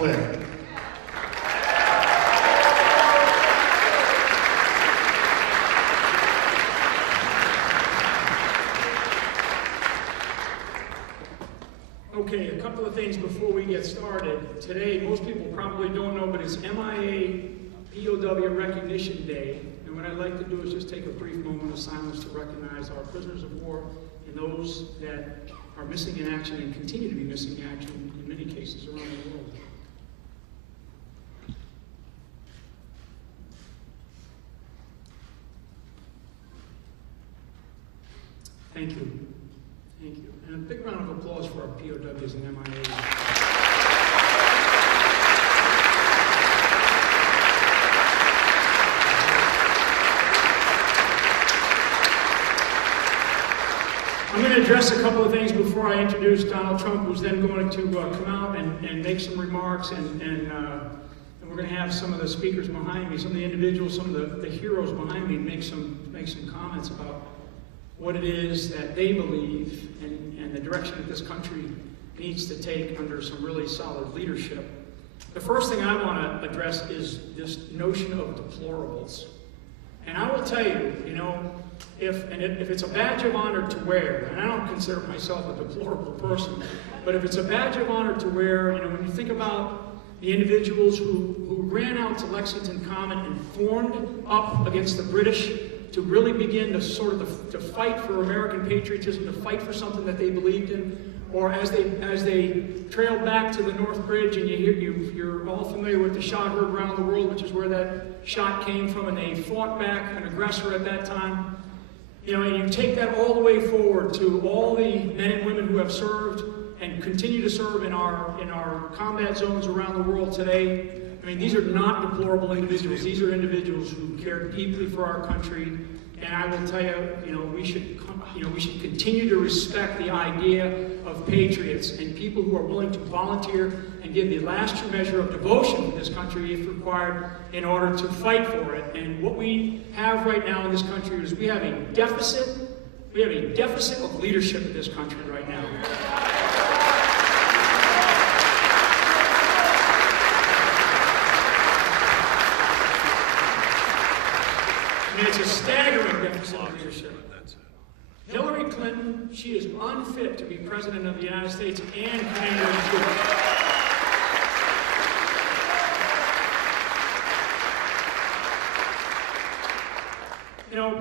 Flynn. Okay, a couple of things before we get started. Today, most people probably don't know, but it's MIA POW Recognition Day. And what I'd like to do is just take a brief moment of silence to recognize our prisoners of war and those that are missing in action and continue to be missing in action in many cases around the world. Thank you. Thank you. And a big round of applause for our POWs and MIAs. I'm going to address a couple of things before I introduce Donald Trump, who's then going to come out and make some remarks, and we're going to have some of the speakers behind me, some of the individuals, some of the heroes behind me make some comments about what it is that they believe and the direction that this country needs to take under some really solid leadership. The first thing I want to address is this notion of deplorables. And I will tell you, if it's a badge of honor to wear, and I don't consider myself a deplorable person, but if it's a badge of honor to wear, when you think about the individuals who ran out to Lexington Common and formed up against the British to really begin to to fight for American patriotism, to fight for something that they believed in, or as they trailed back to the North Bridge, and you're all familiar with the shot heard around the world, which is where that shot came from, and they fought back an aggressor at that time. And you take that all the way forward to all the men and women who have served and continue to serve in our combat zones around the world today. These are not deplorable individuals. These are individuals who care deeply for our country. And I will tell you, we should continue to respect the idea of patriots and people who are willing to volunteer and give the last true measure of devotion to this country if required in order to fight for it. And what we have right now in this country is we have a deficit of leadership in this country right now. It's a staggering deficit of leadership. Hillary Clinton, she is unfit to be President of the United States and Commander-in-Chief.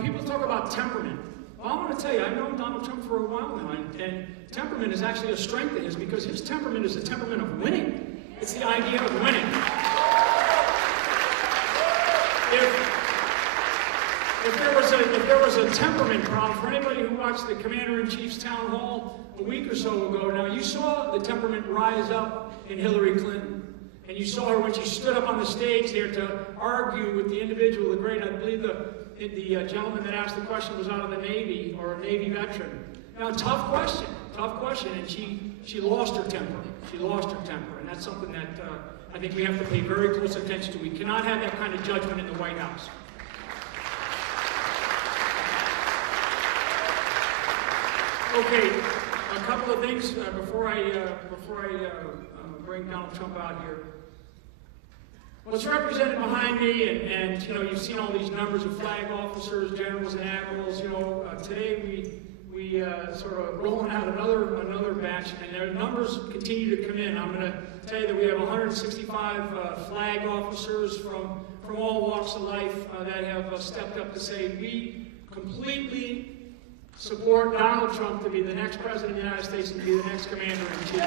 People talk about temperament. Well, I'm going to tell you, I've known Donald Trump for a while now, and temperament is actually a strength of his because his temperament is a temperament of winning. It's the idea of winning. If there was a temperament problem, for anybody who watched the Commander-in-Chief's town hall a week or so ago, now you saw the temperament rise up in Hillary Clinton. And you saw her when she stood up on the stage there to argue with the individual, I believe the gentleman that asked the question was out of the Navy, or a Navy veteran. Now, tough question, and she lost her temper. And that's something that I think we have to pay very close attention to. We cannot have that kind of judgment in the White House. Okay, a couple of things before I bring Donald Trump out here. What's represented behind me, and you've seen all these numbers of flag officers, generals, and admirals. Today we sort of rolling out another batch, and their numbers continue to come in. I'm going to tell you that we have 165 flag officers from all walks of life that have stepped up to say we completely support Donald Trump to be the next President of the United States and be the next Commander-in-Chief.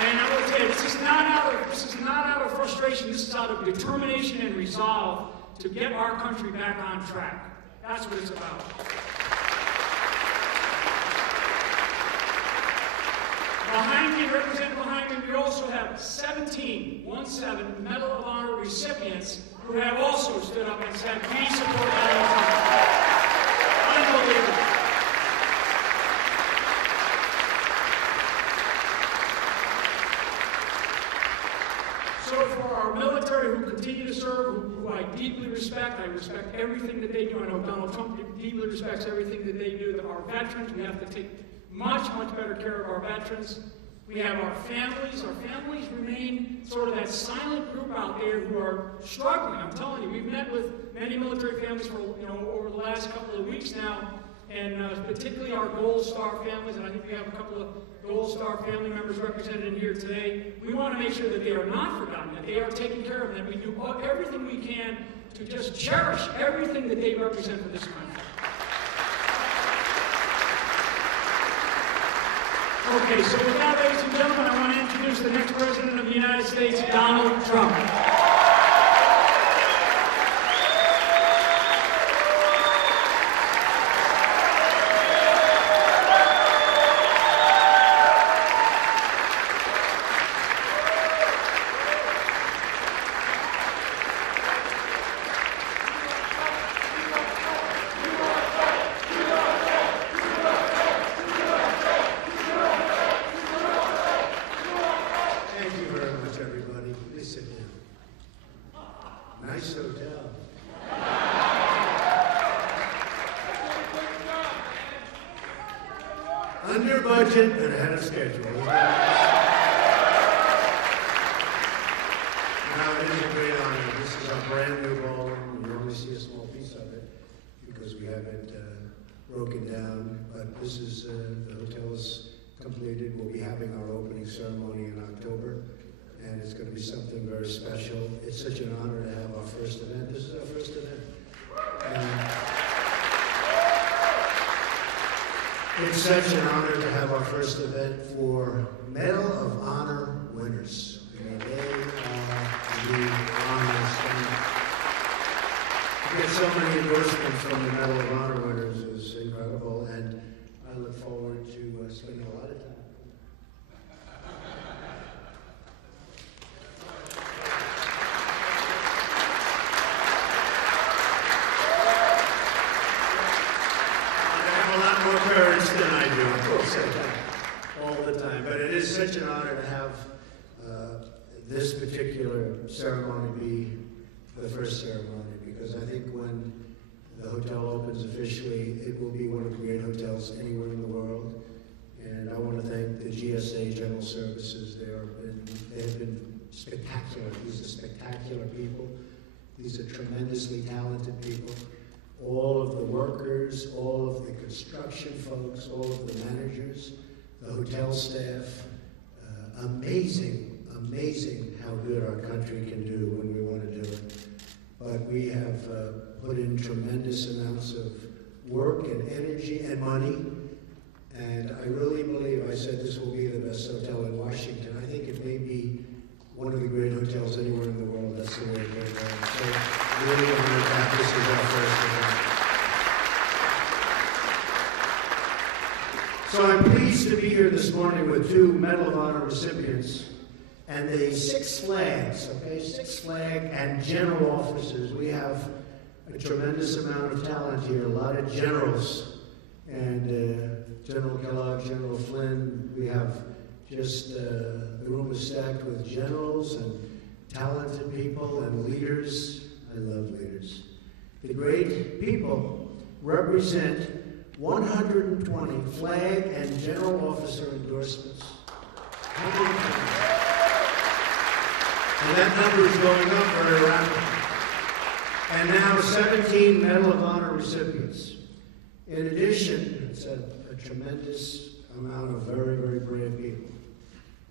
And I will tell you, this is not out of frustration. This is out of determination and resolve to get our country back on track. That's what it's about. Represented behind me, we also have 17 Medal of Honor recipients who have also stood up and said, we support Donald Trump. Unbelievable. So for our military who continue to serve, who I deeply respect, I respect everything that they do. I know Donald Trump deeply respects everything that they do. Our veterans, we have to take much, much better care of our veterans. We have our families. Our families remain sort of that silent group out there who are struggling. I'm telling you, we've met with many military families for, over the last couple of weeks now, and particularly our Gold Star families, and I think we have a couple of Gold Star family members represented in here today. We want to make sure that they are not forgotten, that they are taken care of, and that we do everything we can to just cherish everything that they represent for this country. Okay, so with that, ladies and gentlemen, I want to introduce the next President of the United States, Donald Trump. Nice hotel. Under budget and ahead of schedule. Now, it is a great honor. This is a brand new ballroom. You only see a small piece of it because we haven't broken down. But this is, the hotel is completed. We'll be having our opening ceremony in October. And it's going to be something very special. It's such an honor to have our first event. This is our first event. And it's such an honor to have our first event for Medal of Honor winners. I mean, they are the honors. And to get so many endorsements from the Medal of Honor winners is incredible. And I look forward to spending a lot of time. Than I do, I will say that all the time. But it is such an honor to have this particular ceremony be the first ceremony, because I think when the hotel opens officially, it will be one of the great hotels anywhere in the world. And I want to thank the GSA General Services. They have been spectacular. These are spectacular people. These are tremendously talented people. All of the workers, all of the construction folks, all of the managers, the hotel staff. Amazing, amazing how good our country can do when we want to do it. But we have put in tremendous amounts of work and energy and money. And I really believe, I said this will be the best hotel in Washington. I think it may be one of the great hotels anywhere in the world. That's the way it goes down. So really honored that this is our first event. So I'm pleased to be here this morning with two Medal of Honor recipients and the Six Flags, okay? Six Flag and general officers. We have a tremendous amount of talent here, a lot of generals. And General Kellogg, General Flynn, we have just, the room is stacked with generals and talented people and leaders. I love leaders. The great people represent 120 flag and general officer endorsements. 120. And that number is going up very rapidly. And now 17 Medal of Honor recipients. In addition, it's a tremendous amount of very, very brave people.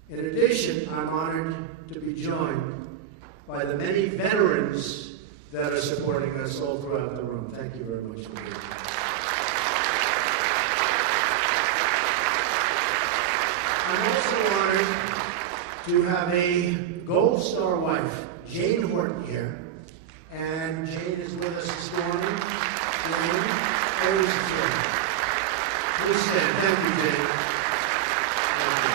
In addition, I'm honored to be joined by the many veterans that are supporting us all throughout the room. Thank you very much for being here. I'm also honored to have a Gold Star wife, Jane Horton, here. And Jane is with us this morning. Jane, where is Jane? Please stand. Thank you, Jane. Thank you.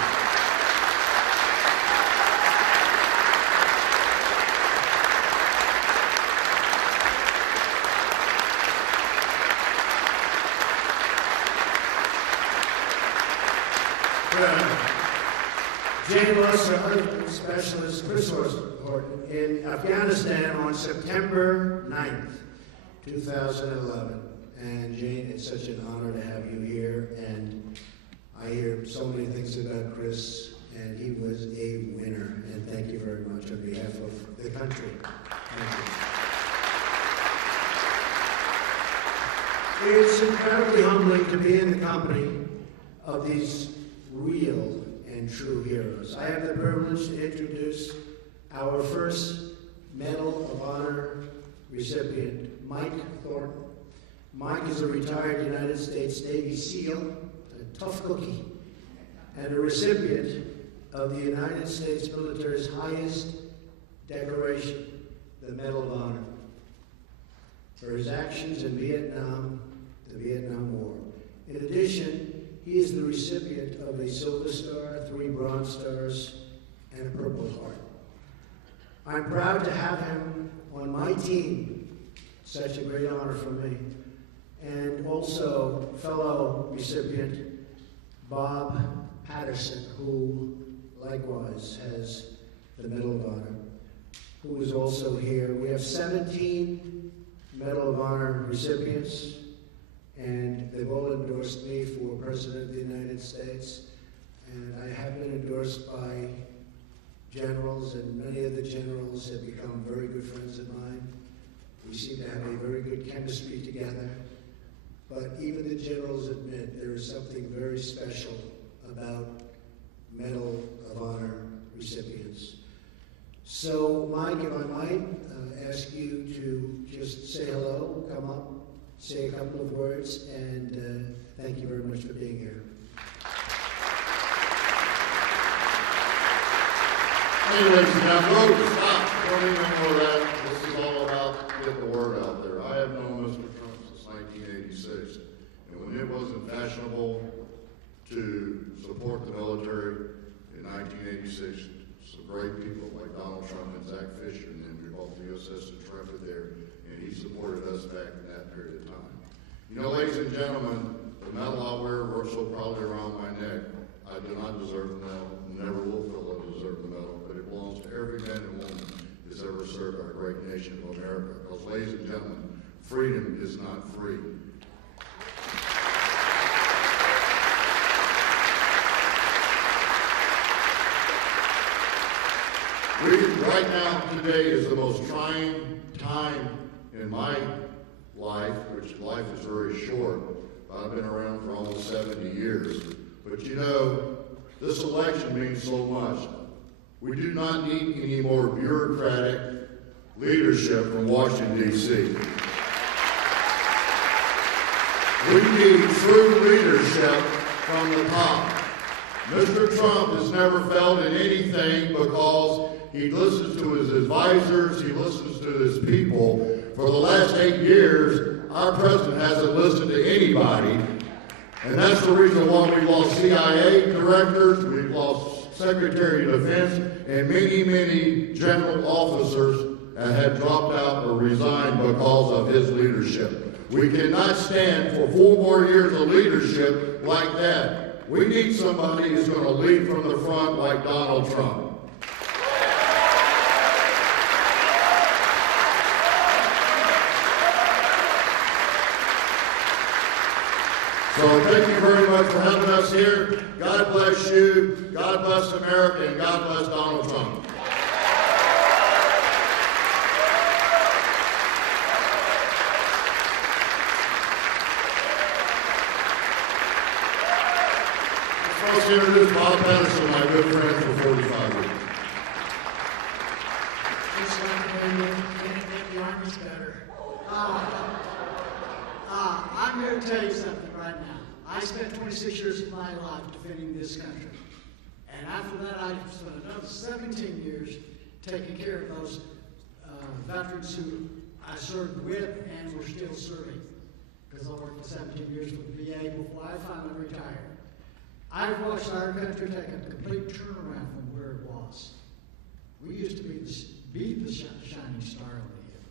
Jane lost her husband, Specialist Chris Horton, in Afghanistan on September 9th, 2011. And Jane, it's such an honor to have you here. And I hear so many things about Chris, and he was a winner. And thank you very much on behalf of the country. Thank you. It's incredibly humbling to be in the company of these real and true heroes. I have the privilege to introduce our first Medal of Honor recipient, Mike Thornton. Mike is a retired United States Navy SEAL, a tough cookie, and a recipient of the United States military's highest decoration, the Medal of Honor, for his actions in Vietnam, the Vietnam War. In addition, he is the recipient of a Silver Star, 3 Bronze Stars, and a Purple Heart. I'm proud to have him on my team. Such a great honor for me. And also fellow recipient Bob Patterson, who likewise has the Medal of Honor, who is also here. We have 17 Medal of Honor recipients, and they've all endorsed me for President of the United States. And I have been endorsed by generals, and many of the generals have become very good friends of mine. We seem to have a very good chemistry together. But even the generals admit there is something very special about Medal of Honor recipients. So, Mike, if I might ask you to just say hello, come up, say a couple of words, and thank you very much for being here. Hey, ladies and gentlemen, stop. Don't even know that. This is all about getting the word out there. I have known Mr. Trump since 1986, and when it wasn't fashionable to support the military in 1986, some great people like Donald Trump and Zach Fisher, and then we both USS Intrepid there, and he supported us back in that period of time. You know, ladies and gentlemen, the medal I wear so proudly around my neck, I do not deserve the medal, never will feel I deserve the medal, but it belongs to every man and woman who's ever served our great nation of America. Because, ladies and gentlemen, freedom is not free. Right now, today is the most trying time in my life, which life is very short. I've been around for almost 70 years. But you know, this election means so much. We do not need any more bureaucratic leadership from Washington, D.C. We need true leadership from the top. Mr. Trump has never failed in anything because he listens to his advisors, he listens to his people. For the last 8 years, our president hasn't listened to anybody. And that's the reason why we've lost CIA directors, we've lost Secretary of Defense, and many, many general officers have dropped out or resigned because of his leadership. We cannot stand for 4 more years of leadership like that. We need somebody who's going to lead from the front like Donald Trump. So thank you very much for having us here. God bless you, God bless America, and God bless Donald Trump. Let's introduce Bob Patterson, my good friend for 45 years. Just like the Army's better. I'm here to tell you something right now. I spent 26 years of my life defending this country. And after that, I spent another 17 years taking care of those veterans who I served with and were still serving. Because I worked for 17 years with the VA before I finally retired. I've watched our country take a complete turnaround from where it was. We used to be the shining star of the hill.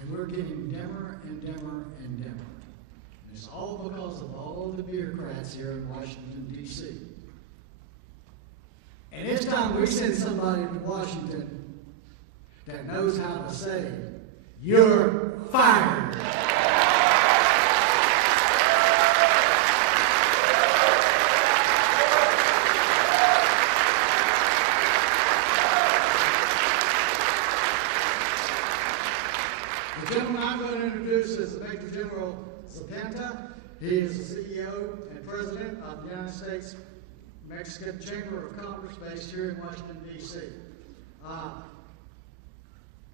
And we're getting dimmer and dimmer and dimmer. And it's all because of all of the bureaucrats here in Washington, D.C. And it's time we send somebody to Washington that knows how to say, "You're fired." He is the CEO and President of the United States Mexican Chamber of Commerce based here in Washington, D.C.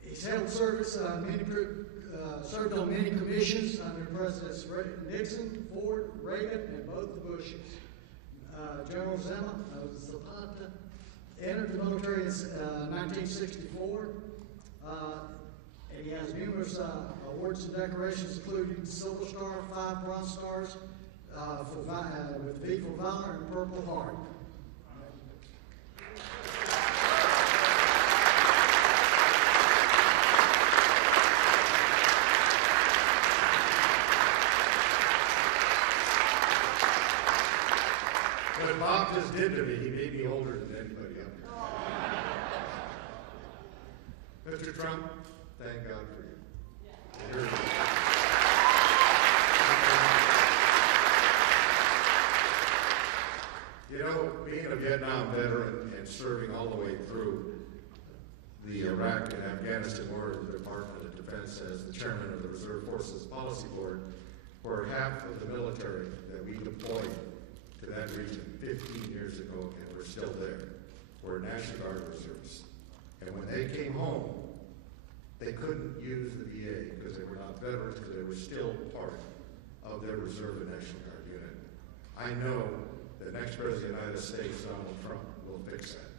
He's held service on served on many commissions under Presidents Nixon, Ford, Reagan, and both the Bushes. General Zapata entered the military in 1964, and he has numerous awards and decorations, including Silver Star, 5 Bronze Stars, with V for Valor and Purple Heart. What Bob just did to me, he made me older than anybody up here. Mr. Trump, thank God for you. You're- You know, being a Vietnam veteran and serving all the way through the Iraq and Afghanistan war of the Department of Defense as the chairman of the Reserve Forces Policy Board, for half of the military that we deployed to that region 15 years ago, and we're still there. We're National Guard reserves. And when they came home, they couldn't use the VA because they were not veterans, because they were still part of their reserve and National Guard unit. I know the next President of the United States, Donald Trump, will fix that.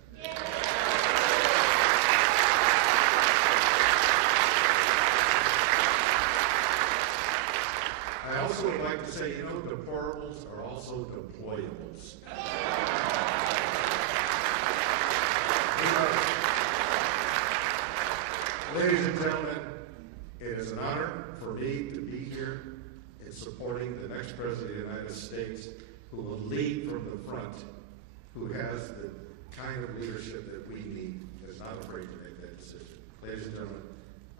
I also would like to say, you know, deplorables are also deployables. Ladies and gentlemen, it is an honor for me to be here in supporting the next President of the United States, who will lead from the front, who has the kind of leadership that we need, and is not afraid to make that decision. Ladies and gentlemen,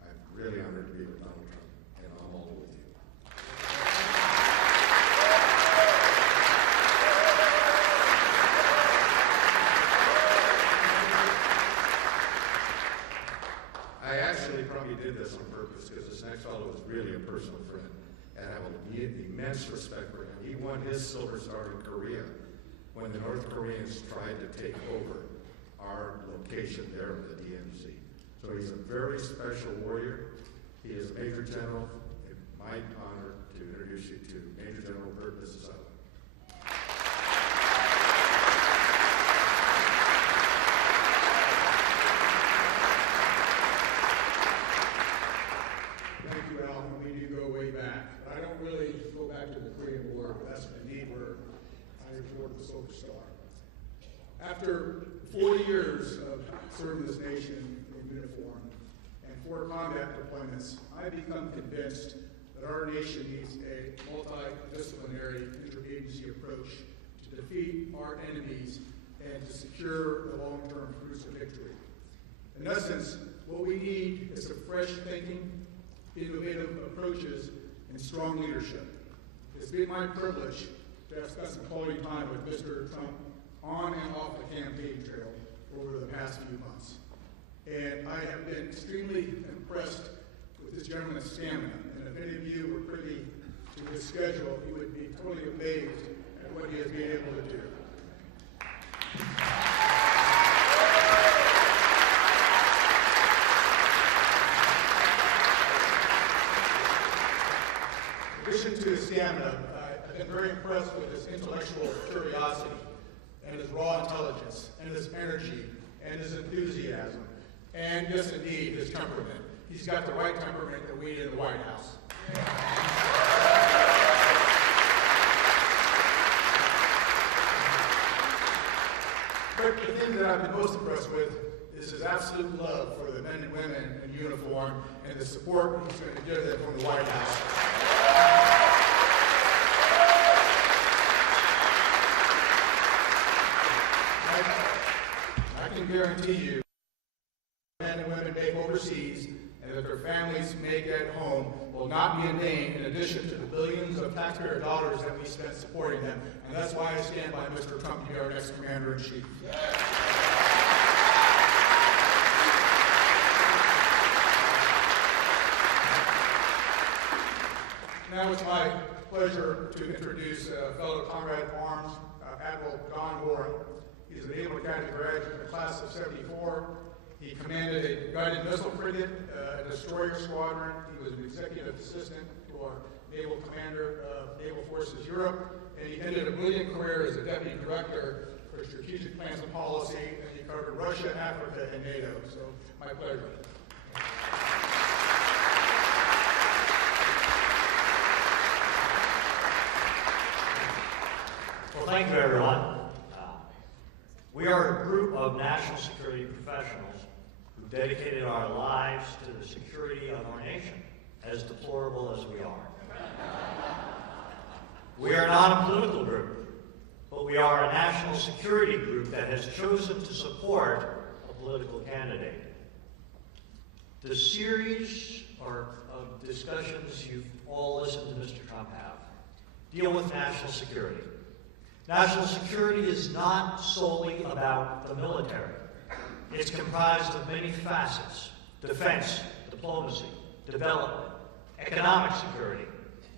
I'm really honored to be with Donald Trump, and I'm all with you. I actually probably did this on purpose, because this next fellow is really a personal friend, and I have an immense respect for him. He won his Silver Star in Korea when the North Koreans tried to take over our location there in the DMZ. So he's a very special warrior. He is a Major General. It's my honor to introduce you to Major General Bert Mississauga. Thank you, Al. We do go way back. I don't really go back to the Korean War, but that's indeed where I awarded the Silver Star. After 40 years of serving this nation in uniform and 4 combat deployments, I've become convinced that our nation needs a multidisciplinary interagency approach to defeat our enemies and to secure the long-term fruits of victory. In essence, what we need is some fresh thinking, innovative approaches, and strong leadership. It's been my privilege to have spent some quality time with Mr. Trump on and off the campaign trail over the past few months. And I have been extremely impressed with this gentleman's stamina. And if any of you were privy to his schedule, you would be totally amazed at what he has been able to do. In addition to his stamina, I've been very impressed with his intellectual curiosity and his raw intelligence and his energy and his enthusiasm and, yes, indeed, his temperament. He's got the right temperament that we need in the White House. But the thing that I've been most impressed with is his absolute love for the men and women in uniform and the support he's going to give them from the White House. I can guarantee you men and women make overseas and that their families make at home will not be in vain, in addition to the billions of taxpayer dollars that we spent supporting them. And that's why I stand by Mr. Trump to be our next Commander-in-Chief. Now it's my pleasure to introduce fellow comrade at arms, Admiral Don Warren. He's a Naval Academy graduate in the class of '74. He commanded a guided missile frigate, a destroyer squadron. He was an executive assistant to our naval commander of Naval Forces Europe, and he ended a brilliant career as a deputy director for strategic plans and policy, and he covered Russia, Africa, and NATO. So, my pleasure. Well, thank you, everyone. We are a group of national security professionals who dedicated our lives to the security of our nation, as deplorable as we are. We are not a political group, but we are a national security group that has chosen to support a political candidate. The series of discussions you've all listened to Mr. Trump have deal with national security. National security is not solely about the military. It's comprised of many facets: defense, diplomacy, development, economic security,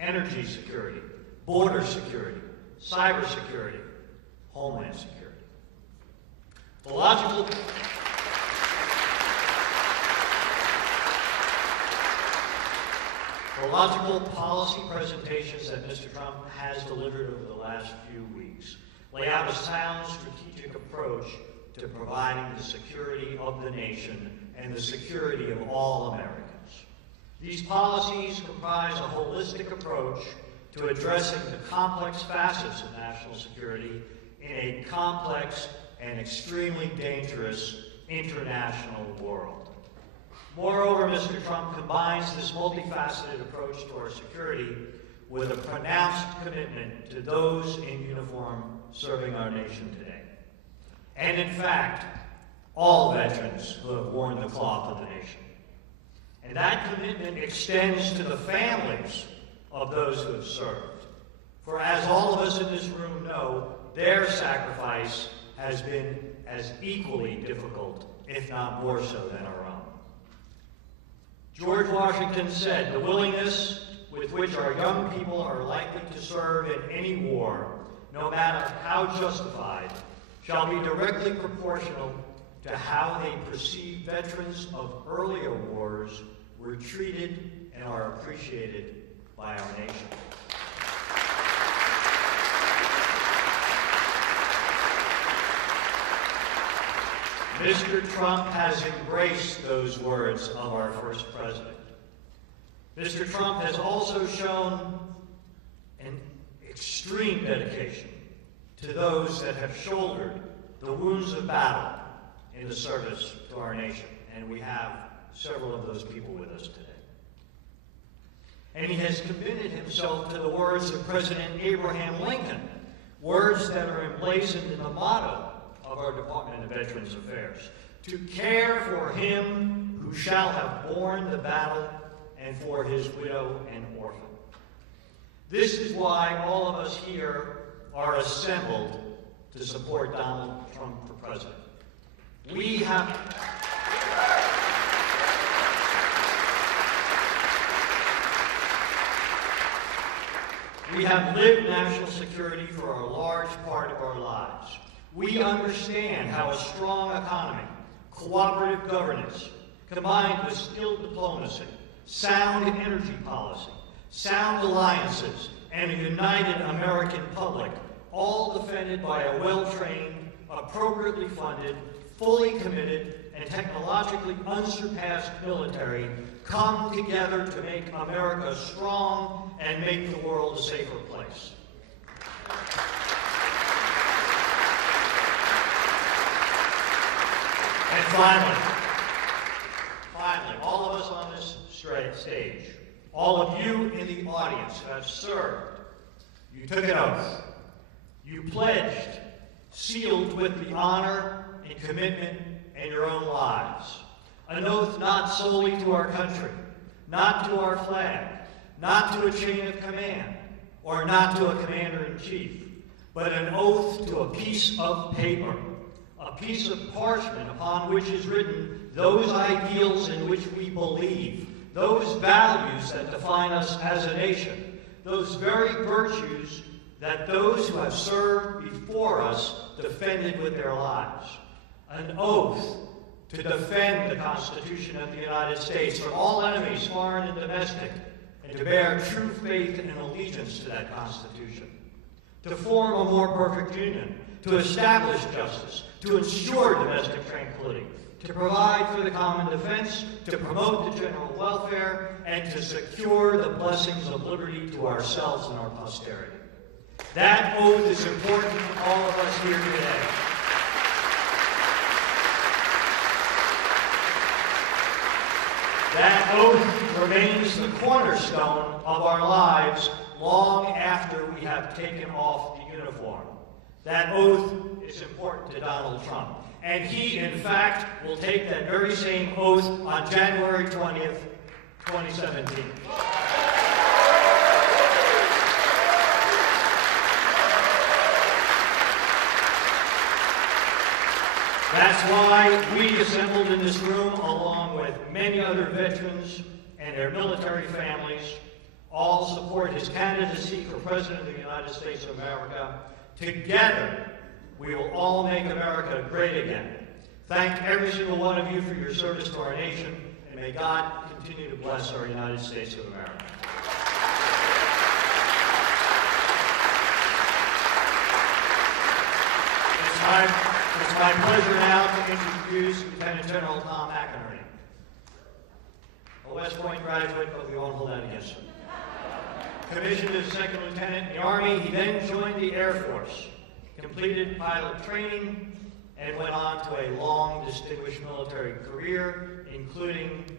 energy security, border security, cyber security, homeland security. The logical policy presentations that Mr. Trump has delivered over the last few weeks lay out a sound strategic approach to providing the security of the nation and the security of all Americans. These policies comprise a holistic approach to addressing the complex facets of national security in a complex and extremely dangerous international world. Moreover, Mr. Trump combines this multifaceted approach to our security with a pronounced commitment to those in uniform serving our nation today. And in fact, all veterans who have worn the cloth of the nation. And that commitment extends to the families of those who have served. For as all of us in this room know, their sacrifice has been as equally difficult, if not more so, than our own. George Washington said, "The willingness with which our young people are likely to serve in any war, no matter how justified, shall be directly proportional to how they perceive veterans of earlier wars were treated and are appreciated by our nation." Mr. Trump has embraced those words of our first president. Mr. Trump has also shown an extreme dedication to those that have shouldered the wounds of battle in the service to our nation, and we have several of those people with us today. And he has committed himself to the words of President Abraham Lincoln, words that are emblazoned in the motto of our Department of Veterans Affairs: to care for him who shall have borne the battle and for his widow and orphan. This is why all of us here are assembled to support Donald Trump for president. We have lived national security for a large part of our lives. We understand how a strong economy, cooperative governance, combined with skilled diplomacy, sound energy policy, sound alliances, and a united American public, all defended by a well-trained, appropriately funded, fully committed, and technologically unsurpassed military, come together to make America strong and make the world a safer place. And finally, all of us on this stage, all of you in the audience who have served, you took an oath. You pledged, sealed with the honor and commitment in your own lives. An oath not solely to our country, not to our flag, not to a chain of command, or not to a commander-in-chief, but an oath to a piece of paper, a piece of parchment upon which is written those ideals in which we believe, those values that define us as a nation, those very virtues that those who have served before us defended with their lives. An oath to defend the Constitution of the United States from all enemies, foreign and domestic, and to bear true faith and allegiance to that Constitution. To form a more perfect union, to establish justice, to ensure domestic tranquility, to provide for the common defense, to promote the general welfare, and to secure the blessings of liberty to ourselves and our posterity. That oath is important to all of us here today. That oath remains the cornerstone of our lives long after we have taken off the uniform. That oath is important to Donald Trump. And he, in fact, will take that very same oath on January 20th, 2017. That's why we assembled in this room, along with many other veterans and their military families, all support his candidacy for President of the United States of America. Together, we will all make America great again. Thank every single one of you for your service to our nation, and may God continue to bless our United States of America. It's my pleasure now to introduce Lieutenant General Tom McInerney, a West Point graduate, but we won't hold that against him. Commissioned as second lieutenant in the Army, he then joined the Air Force, completed pilot training, and went on to a long, distinguished military career, including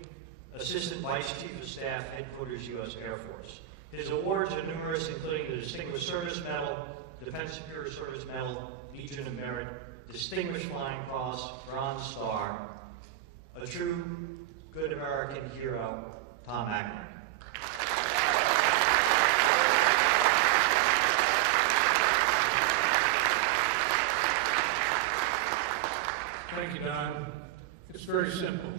Assistant Vice Chief of Staff, Headquarters, U.S. Air Force. His awards are numerous, including the Distinguished Service Medal, the Defense Superior Service Medal, Legion of Merit, Distinguished Flying Cross, Bronze Star, a true good American hero, Tom McInerney. Thank you, Don. It's very simple.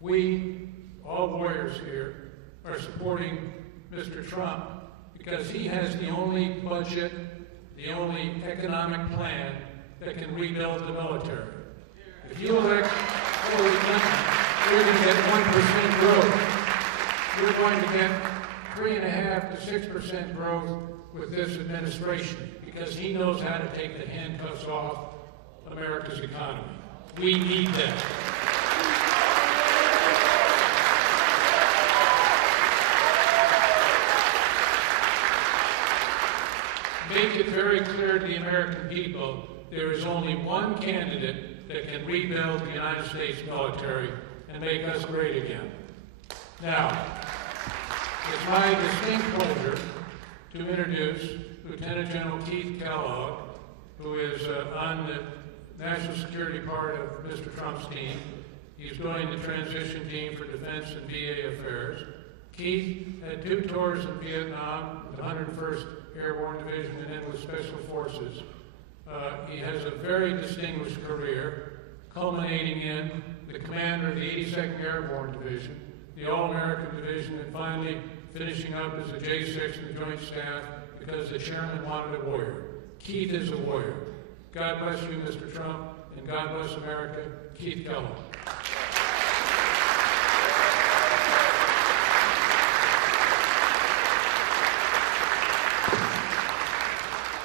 We, all warriors here, are supporting Mr. Trump because he has the only budget, the only economic plan that can rebuild the military. If you elect Hillary Clinton, you're going to get 1% growth. You're going to get 3.5% to 6% growth with this administration because he knows how to take the handcuffs off America's economy. We need that. Make it very clear to the American people there is only one candidate that can rebuild the United States military and make us great again. Now, it's my distinct pleasure to introduce Lieutenant General Keith Kellogg, who is on the national security part of Mr. Trump's team. He's doing the transition team for defense and VA affairs. Keith had 2 tours in Vietnam, the 101st Airborne Division, and then with Special Forces. He has a very distinguished career, culminating in the commander of the 82nd Airborne Division, the All-American Division, and finally finishing up as a J6 in the Joint Staff because the chairman wanted a warrior. Keith is a warrior. God bless you, Mr. Trump, and God bless America. Keith Kellogg.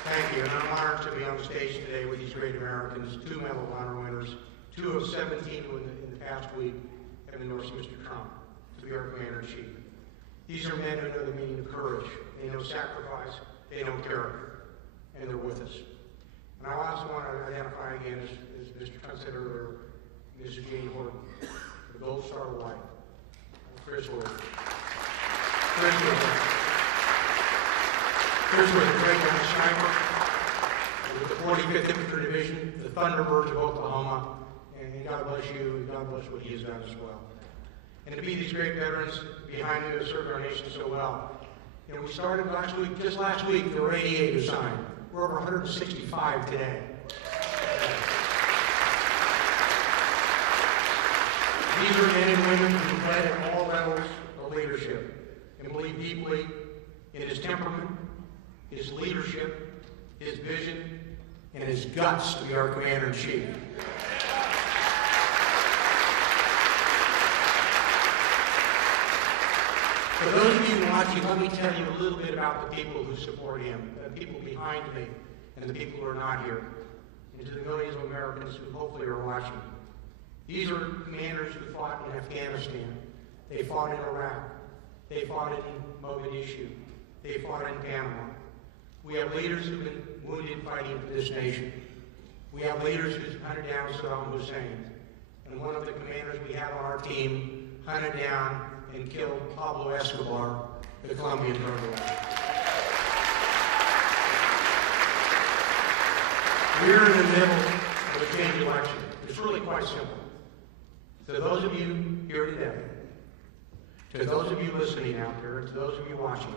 Thank you, and I'm honored to be on the stage today with these great Americans, 2 Medal of Honor winners, 2 of 17 who in the past week have endorsed Mr. Trump to be our Commander-in-Chief. These are men who know the meaning of courage, they know sacrifice, they know character, and they're with us. And I also want to identify again, as Mr. Trump said earlier, Mrs. Jane Horton, the Gold Star wife, Chris Wood. Chris was a great young sniper with the 45th Infantry Division, the Thunderbirds of Oklahoma, and God bless you, and God bless what he has done as well. And to be these great veterans behind you who have served our nation so well. You know, we started last week, just last week, there were 88 who signed. We're over 165 today. These are men and women who led at all levels of leadership and believe deeply in his temperament, his leadership, his vision, and his guts to be our Commander-in-Chief. For those of you watching, let me tell you a little bit about the people who support him, the people behind me, and the people who are not here, and to the millions of Americans who hopefully are watching. These are commanders who fought in Afghanistan. They fought in Iraq. They fought in Mogadishu. They fought in Panama. We have leaders who've been wounded fighting for this nation. We have leaders who've hunted down Saddam Hussein. And one of the commanders we have on our team hunted down and killed Pablo Escobar, the Colombian drug lord. We're in the middle of a change election. It's really quite simple. To those of you here today, to those of you listening out there, to those of you watching,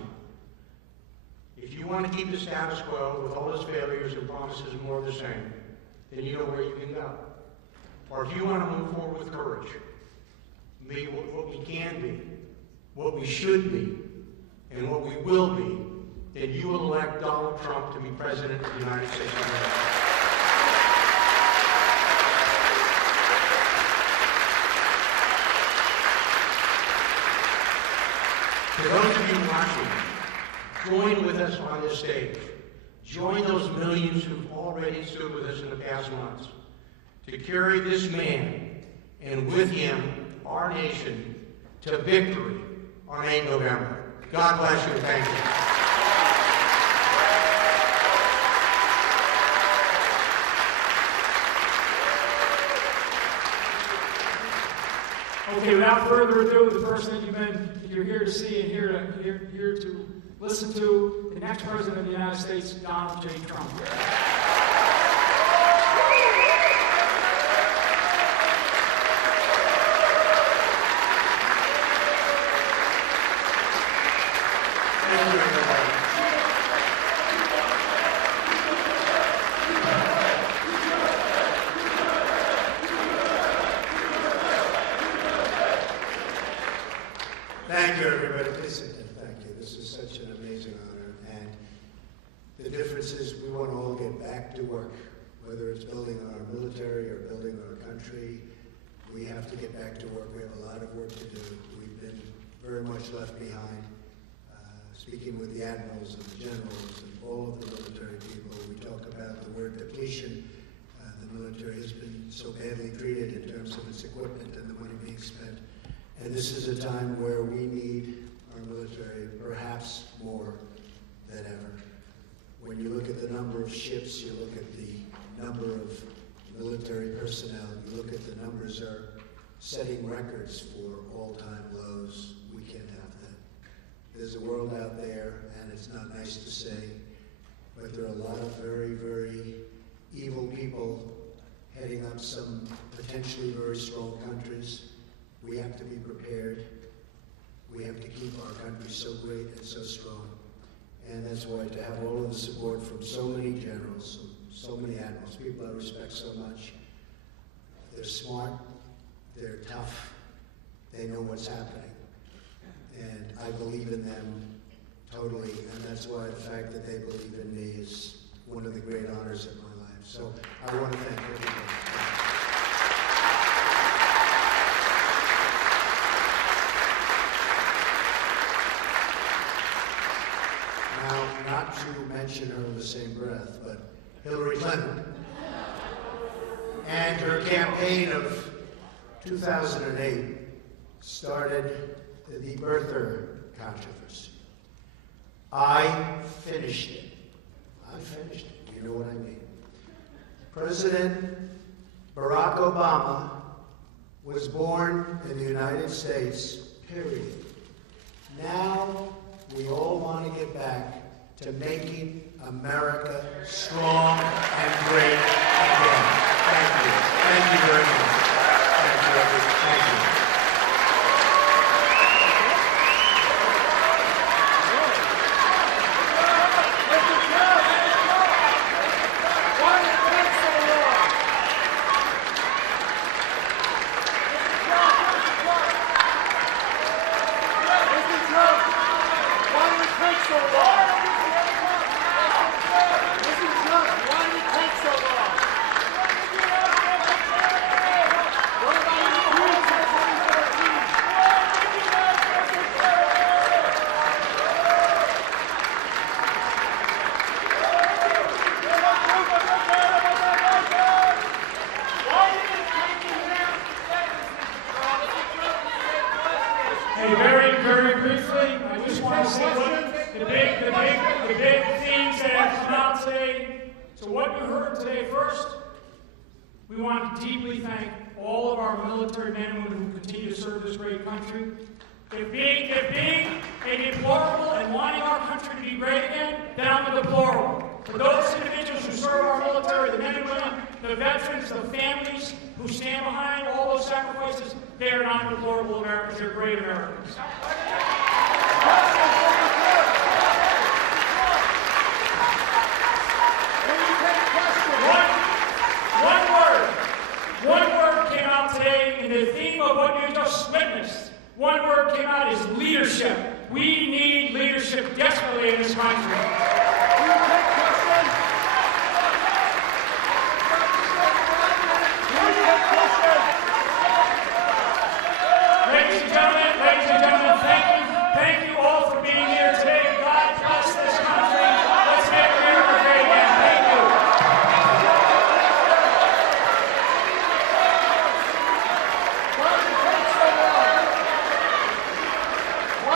if you want to keep the status quo with all its failures and promises more of the same, then you know where you can go. Or if you want to move forward with courage, be what we can be, what we should be, and what we will be, then you will elect Donald Trump to be President of the United States of America. To those of you watching, join with us on this stage. Join those millions who've already stood with us in the past months to carry this man, and with him, our nation, to victory on 8 November. God bless you and thank you. Okay, without further ado, the person that you're here to see and here to listen to, the next President of the United States, Donald J. Trump. Thank you, everybody. Please sit down. Thank you. This is such an amazing honor. And the difference is we want to all get back to work, whether it's building our military or building our country. We have to get back to work. We have a lot of work to do. We've been very much left behind. Speaking with the admirals and the generals and all of the military people, we talk about the word depletion. The military has been so badly treated in terms of its equipment and the money being spent. And this is a time where we need our military perhaps more than ever. When you look at the number of ships, you look at the number of military personnel, you look at the numbers are setting records for all-time lows. We can't have that. There's a world out there, and it's not nice to say, but there are a lot of very, very evil people heading up some potentially very strong countries. We have to be prepared. We have to keep our country so great and so strong. And that's why to have all of the support from so many generals, so many admirals, people I respect so much. They're smart, they're tough, they know what's happening. And I believe in them totally, and that's why the fact that they believe in me is one of the great honors of my life. So I want to thank everybody. Now, not to mention her in the same breath, but Hillary Clinton and her campaign of 2008 started the birther controversy. I finished it. I finished it. You know what I mean. President Barack Obama was born in the United States, period. Now we all want to get back to making America strong and great again. Thank you. Thank you very much. Thank you, everyone. Thank you. Why did it take so long? So what you heard today, first, we want to deeply thank all of our military men and women who continue to serve this great country. If being a deplorable and wanting our country to be great again, then I'm a deplorable. For those individuals who serve our military, the men and women, the veterans, the families who stand behind all those sacrifices, they are not deplorable Americans, they're great Americans. One word came out today in the theme of what you just witnessed. One word came out is leadership. We need leadership desperately in this country.